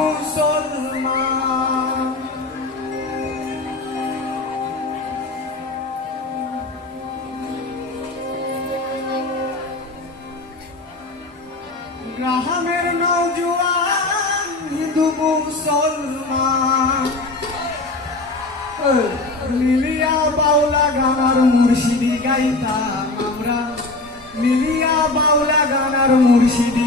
মুসলমান। গ্রামের নজুয়ান হিন্দু বাউলা গানার মুর্শিদি গাইতা আমরা। বাউলা গানার মুর্শিদি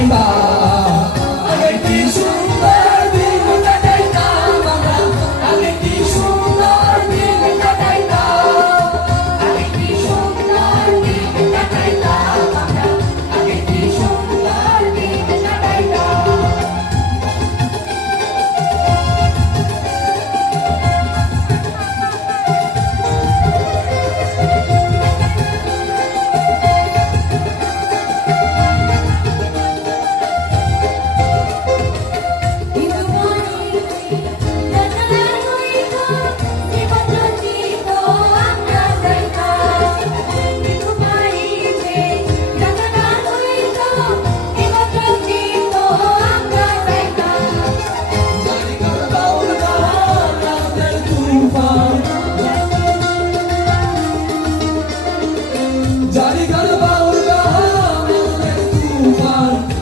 rainbow. 아.